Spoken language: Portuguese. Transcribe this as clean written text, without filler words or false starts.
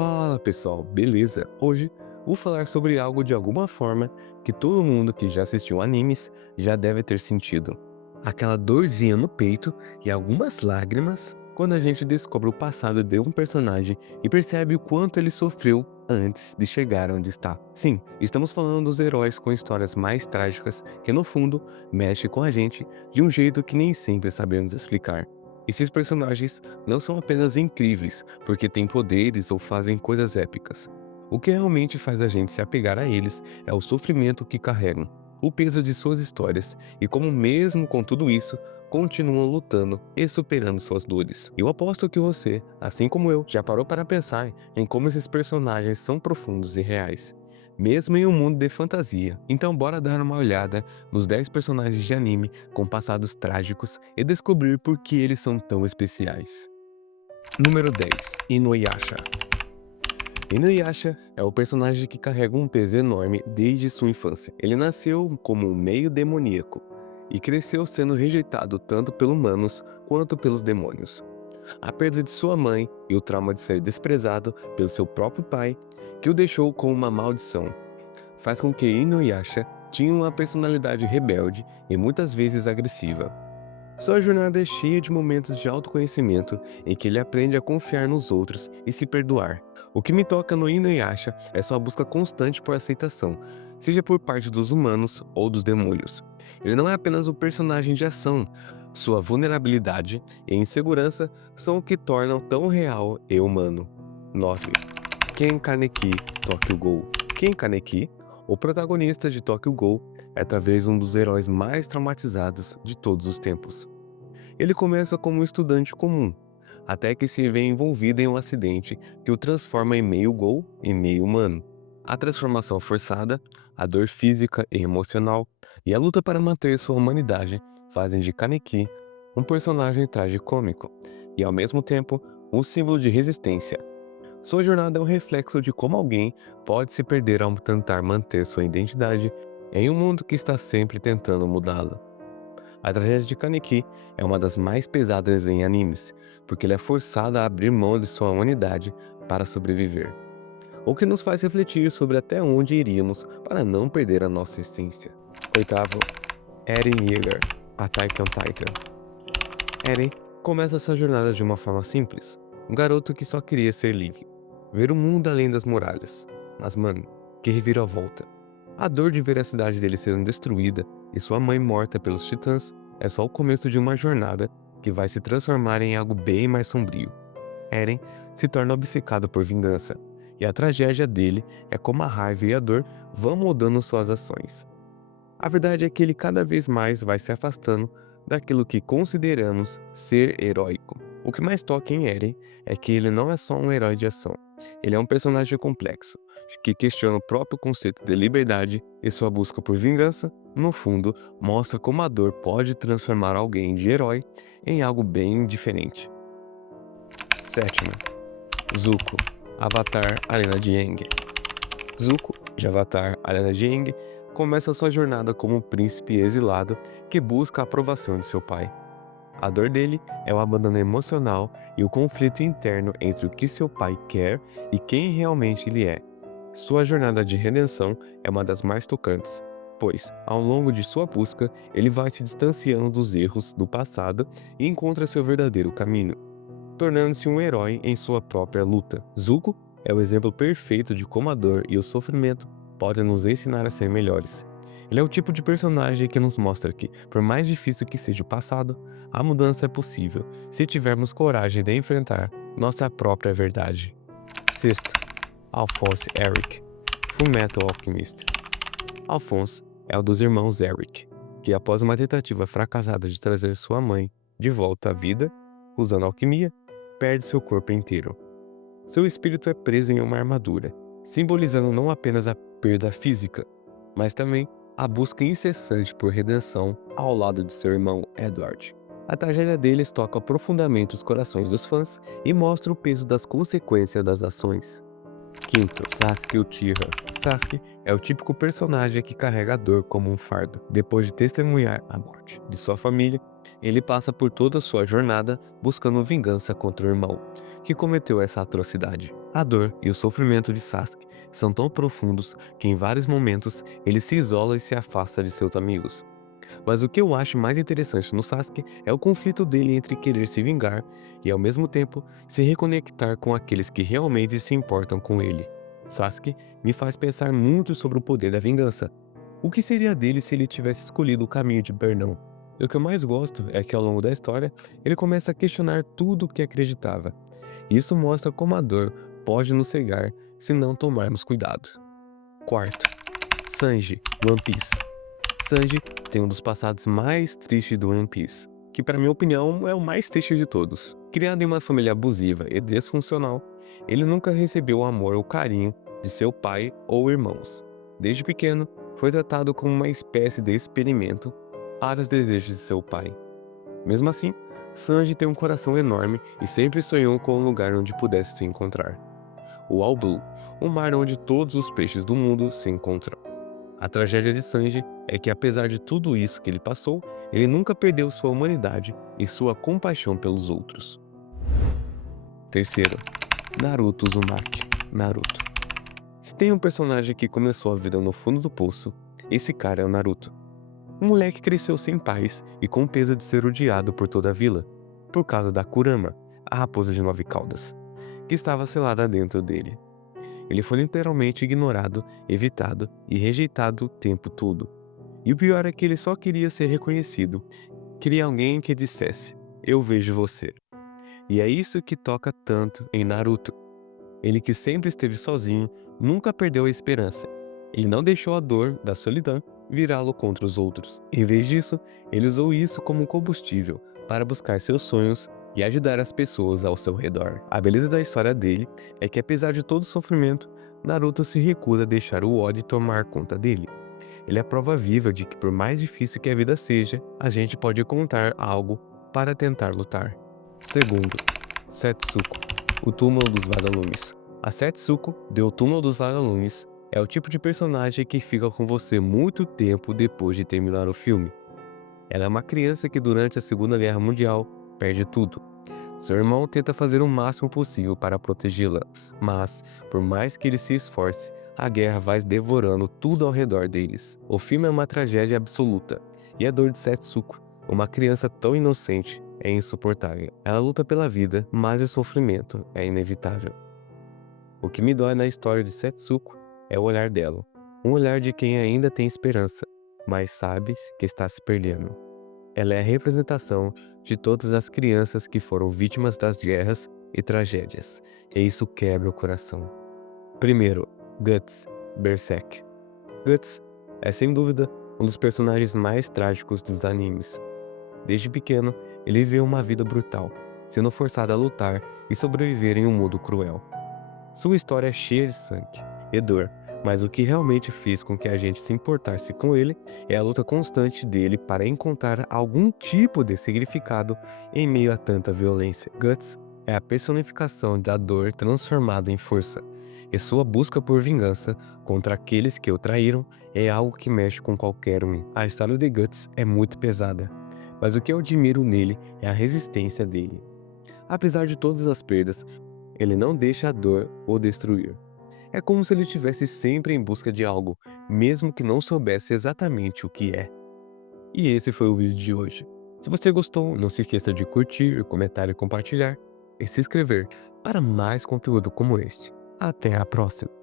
Fala pessoal, beleza? Hoje vou falar sobre algo de alguma forma que todo mundo que já assistiu animes já deve ter sentido. Aquela dorzinha no peito e algumas lágrimas quando a gente descobre o passado de um personagem e percebe o quanto ele sofreu antes de chegar onde está. Sim, estamos falando dos heróis com histórias mais trágicas que no fundo mexe com a gente de um jeito que nem sempre sabemos explicar. Esses personagens não são apenas incríveis porque têm poderes ou fazem coisas épicas. O que realmente faz a gente se apegar a eles é o sofrimento que carregam, o peso de suas histórias e como, mesmo com tudo isso, continuam lutando e superando suas dores. Eu aposto que você, assim como eu, já parou para pensar em como esses personagens são profundos e reais, mesmo em um mundo de fantasia. Então, bora dar uma olhada nos 10 personagens de anime com passados trágicos e descobrir por que eles são tão especiais. Número 10. Inuyasha. Inuyasha é o personagem que carrega um peso enorme desde sua infância. Ele nasceu como um meio demoníaco e cresceu sendo rejeitado tanto pelos humanos quanto pelos demônios. A perda de sua mãe e o trauma de ser desprezado pelo seu próprio pai, que o deixou com uma maldição, faz com que Inuyasha tinha uma personalidade rebelde e muitas vezes agressiva. Sua jornada é cheia de momentos de autoconhecimento em que ele aprende a confiar nos outros e se perdoar. O que me toca no Inuyasha é sua busca constante por aceitação, seja por parte dos humanos ou dos demônios. Ele não é apenas um personagem de ação, sua vulnerabilidade e insegurança são o que tornam tão real e humano. 9. Ken Kaneki Tokyo Ghoul. Ken Kaneki, o protagonista de Tokyo Ghoul, é talvez um dos heróis mais traumatizados de todos os tempos. Ele começa como um estudante comum, até que se vê envolvido em um acidente que o transforma em meio ghoul e meio humano. A transformação forçada, a dor física e emocional e a luta para manter sua humanidade fazem de Kaneki um personagem tragicômico e, ao mesmo tempo, um símbolo de resistência. Sua jornada é um reflexo de como alguém pode se perder ao tentar manter sua identidade em um mundo que está sempre tentando mudá-la. A tragédia de Kaneki é uma das mais pesadas em animes, porque ele é forçado a abrir mão de sua humanidade para sobreviver. O que nos faz refletir sobre até onde iríamos para não perder a nossa essência. Oitavo, Eren Yeager, Attack on Titan. Eren começa sua jornada de uma forma simples, um garoto que só queria ser livre, ver o mundo além das muralhas. Mas mano, que reviravolta. A dor de ver a cidade dele sendo destruída e sua mãe morta pelos titãs é só o começo de uma jornada que vai se transformar em algo bem mais sombrio. Eren se torna obcecado por vingança, e a tragédia dele é como a raiva e a dor vão mudando suas ações. A verdade é que ele cada vez mais vai se afastando daquilo que consideramos ser heróico. O que mais toca em Eren é que ele não é só um herói de ação, ele é um personagem complexo, que questiona o próprio conceito de liberdade e sua busca por vingança, no fundo, mostra como a dor pode transformar alguém de herói em algo bem diferente. Sétimo, Zuko, Avatar Arena de Aang. Zuko, de Avatar Arena de Aang, começa sua jornada como um príncipe exilado que busca a aprovação de seu pai. A dor dele é o abandono emocional e o conflito interno entre o que seu pai quer e quem realmente ele é. Sua jornada de redenção é uma das mais tocantes, pois, ao longo de sua busca, ele vai se distanciando dos erros do passado e encontra seu verdadeiro caminho, tornando-se um herói em sua própria luta. Zuko é o exemplo perfeito de como a dor e o sofrimento podem nos ensinar a ser melhores. Ele é o tipo de personagem que nos mostra que, por mais difícil que seja o passado, a mudança é possível se tivermos coragem de enfrentar nossa própria verdade. Sexto, Alphonse Eric, Fullmetal Alchemist. Alphonse é o dos irmãos Eric, que após uma tentativa fracassada de trazer sua mãe de volta à vida, usando alquimia, perde seu corpo inteiro. Seu espírito é preso em uma armadura, simbolizando não apenas a perda física, mas também a busca incessante por redenção ao lado de seu irmão Edward. A tragédia deles toca profundamente os corações dos fãs e mostra o peso das consequências das ações. Quinto, Sasuke Uchiha. Sasuke é o típico personagem que carrega a dor como um fardo. Depois de testemunhar a morte de sua família, ele passa por toda a sua jornada buscando vingança contra o irmão, que cometeu essa atrocidade. A dor e o sofrimento de Sasuke são tão profundos que em vários momentos ele se isola e se afasta de seus amigos. Mas o que eu acho mais interessante no Sasuke é o conflito dele entre querer se vingar e, ao mesmo tempo, se reconectar com aqueles que realmente se importam com ele. Sasuke me faz pensar muito sobre o poder da vingança. O que seria dele se ele tivesse escolhido o caminho de perdão? E o que eu mais gosto é que, ao longo da história, ele começa a questionar tudo o que acreditava. Isso mostra como a dor pode nos cegar se não tomarmos cuidado. Quarto, Sanji, One Piece. Sanji tem um dos passados mais tristes do One Piece, que, para minha opinião, é o mais triste de todos. Criado em uma família abusiva e disfuncional, ele nunca recebeu o amor ou carinho de seu pai ou irmãos. Desde pequeno, foi tratado como uma espécie de experimento para os desejos de seu pai. Mesmo assim, Sanji tem um coração enorme e sempre sonhou com um lugar onde pudesse se encontrar. O All Blue, um mar onde todos os peixes do mundo se encontram. A tragédia de Sanji é que, apesar de tudo isso que ele passou, ele nunca perdeu sua humanidade e sua compaixão pelos outros. Terceiro, Naruto Uzumaki, Naruto. Se tem um personagem que começou a vida no fundo do poço, esse cara é o Naruto. Um moleque que cresceu sem pais e com o peso de ser odiado por toda a vila, por causa da Kurama, a raposa de 9 caudas, que estava selada dentro dele. Ele foi literalmente ignorado, evitado e rejeitado o tempo todo. E o pior é que ele só queria ser reconhecido. Queria alguém que dissesse: "Eu vejo você". E é isso que toca tanto em Naruto. Ele, que sempre esteve sozinho, nunca perdeu a esperança. Ele não deixou a dor da solidão virá-lo contra os outros. Em vez disso, ele usou isso como um combustível para buscar seus sonhos e ajudar as pessoas ao seu redor. A beleza da história dele é que, apesar de todo o sofrimento, Naruto se recusa a deixar o ódio tomar conta dele. Ele é a prova viva de que, por mais difícil que a vida seja, a gente pode encontrar algo para tentar lutar. Segundo, Setsuko, o túmulo dos vagalumes. A Setsuko, do túmulo dos vagalumes, é o tipo de personagem que fica com você muito tempo depois de terminar o filme. Ela é uma criança que, durante a Segunda Guerra Mundial, perde tudo. Seu irmão tenta fazer o máximo possível para protegê-la, mas, por mais que ele se esforce, a guerra vai devorando tudo ao redor deles. O filme é uma tragédia absoluta, e a dor de Setsuko, uma criança tão inocente, é insuportável. Ela luta pela vida, mas o sofrimento é inevitável. O que me dói na história de Setsuko é o olhar dela. Um olhar de quem ainda tem esperança, mas sabe que está se perdendo. Ela é a representação de todas as crianças que foram vítimas das guerras e tragédias, e isso quebra o coração. Primeiro, Guts, Berserk. Guts é, sem dúvida, um dos personagens mais trágicos dos animes. Desde pequeno, ele viveu uma vida brutal, sendo forçado a lutar e sobreviver em um mundo cruel. Sua história é cheia de sangue e dor, mas o que realmente fez com que a gente se importasse com ele é a luta constante dele para encontrar algum tipo de significado em meio a tanta violência. Guts é a personificação da dor transformada em força, e sua busca por vingança contra aqueles que o traíram é algo que mexe com qualquer um. A história de Guts é muito pesada, mas o que eu admiro nele é a resistência dele. Apesar de todas as perdas, ele não deixa a dor o destruir. É como se ele estivesse sempre em busca de algo, mesmo que não soubesse exatamente o que é. E esse foi o vídeo de hoje. Se você gostou, não se esqueça de curtir, comentar e compartilhar, e se inscrever para mais conteúdo como este. Até a próxima!